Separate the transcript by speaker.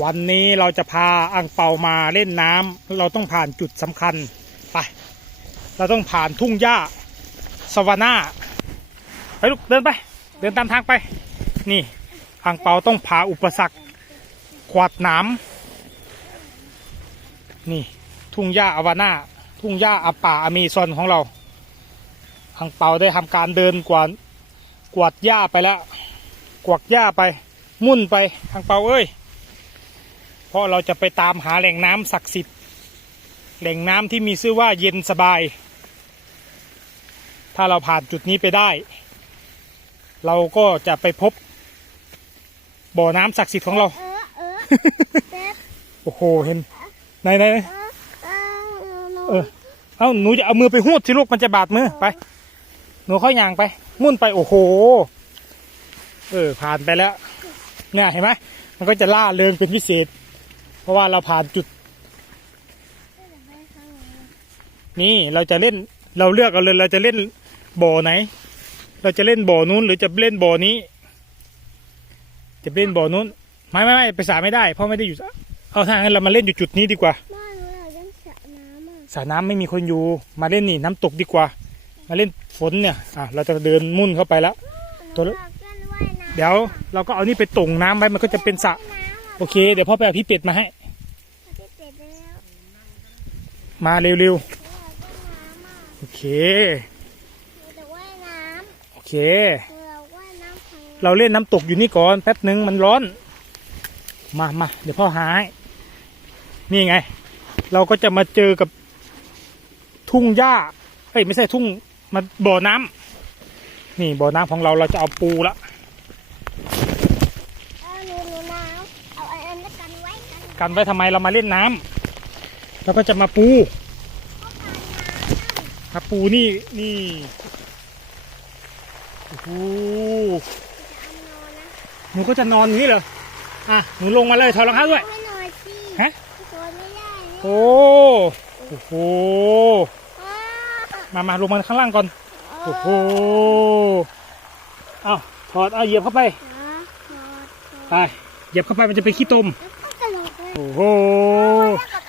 Speaker 1: วันนี้เราจะพาอังเปามาเล่นน้ำเราต้องผ่านจุดสำคัญไป เราต้องผ่านทุ่งหญ้าสวาน่าไปลูกเดินไป เดินตามทางไป นี่อังเปาต้องผ่าอุปสรรคขวาดหน้ำนี่ทุ่งหญ้าอวาน่าทุ่งหญ้าอาป่าอเมซอนของเราอังเปาได้ทำการเดินกวาดกวาดหญ้าไปแล้ว กวักหญ้าไป มุ่นไปอังเปาเอ้ย เพราะเราจะไปตามหาแหล่งน้ำศักดิ์สิทธิ์ แหล่งน้ำที่มีชื่อว่าเย็นสบาย ถ้าเราผ่านจุดนี้ไปได้ เราก็จะไปพบ บ่อน้ำศักดิ์สิทธิ์ของเรา
Speaker 2: เออเออเป๊ป
Speaker 1: โอ้โห เห็นไหนไหนไหน
Speaker 2: เออเออหนู
Speaker 1: เออเอาหนูจะเอามือไปหูดสิลูกมันจะบาดมือไป หนูค่อยย่างไป มุ่นไปโอ้โห เออ ผ่านไปแล้วเนี่ยเห็นไหมมันก็จะล่าเริงเป็นพิเศษ เพราะว่าเราผ่านจุด นี่เราจะเล่นเราเลือกเอาเลยเราจะเล่นบ่อไหน เราจะเล่นบ่อนู้นหรือจะเล่นบ่อนี้ จะเล่นบ่อนู้นไม่ไม่ไม่ไปสระไม่ได้เพราะไม่ได้อยู่สระเอาถ้างั้นเรามาเล่นอยู่จุดนี้ดีกว่า
Speaker 2: บ้านหนูอยากเล่นสระน้ำอะ
Speaker 1: สระน้ำไม่มีคนอยู่ มาเล่นนี่น้ำตกดีกว่า มาเล่นฝนเนี่ยอะเราจะเดินมุ่นเข้าไปแล้วตัว
Speaker 2: หนู
Speaker 1: ละ
Speaker 2: อยากเล่นว่ายน้ำ
Speaker 1: เดี๋ยวเราก็เอานี่ไปตุ่งน้ำไว้มันก็จะเป็นสระ
Speaker 2: ว่ายน้ำ
Speaker 1: โอเค เดี๋ยวพ่อไปเอาพี่เป็ดมาให้
Speaker 2: พี่เป็ดแล้ว
Speaker 1: มาเร็วๆ โอเค
Speaker 2: หนูจะว่ายน้
Speaker 1: โอเคำ
Speaker 2: หนูอยาว่ายน้ำทาง
Speaker 1: เราเล่นน้ำตกอยู่นี่ก่อนแป๊บหนึ่งมันร้อน มามาเดี๋ยวพ่อหาให้นี่ไง เราก็จะมาเจอกับทุ่งหญ้าเอ้ยไม่ใช่ทุ่งมาบ่อน้ำนี่บ่อน้ำของเราเราจะเอาปูละ
Speaker 2: เออหนูหนูหนาวเอาอันนั้นกันไว้ กัน
Speaker 1: กันไว้ทำไมเรามาเล่นน้ำเราก็จะมาปูมาปูนี่นี่โอ้โห
Speaker 2: จะเอานอนนะ
Speaker 1: หนูก็จะนอนอย่างนี้เหรออะหนูลงมาเลยถอดรองเท้าด้วย
Speaker 2: ให้หน่อยสิ
Speaker 1: ฮะ
Speaker 2: ตัวไม่ได้เนี่ย
Speaker 1: โอ้โอ้โห
Speaker 2: อ้าว
Speaker 1: มามาลงมาข้างล่างก่อนโอ้โหเอาถอดเอาเหยียบเข้าไป
Speaker 2: อะถอดถอด
Speaker 1: ไปเหยียบเข้าไปมันจะเป็นขี้ตม
Speaker 2: แล้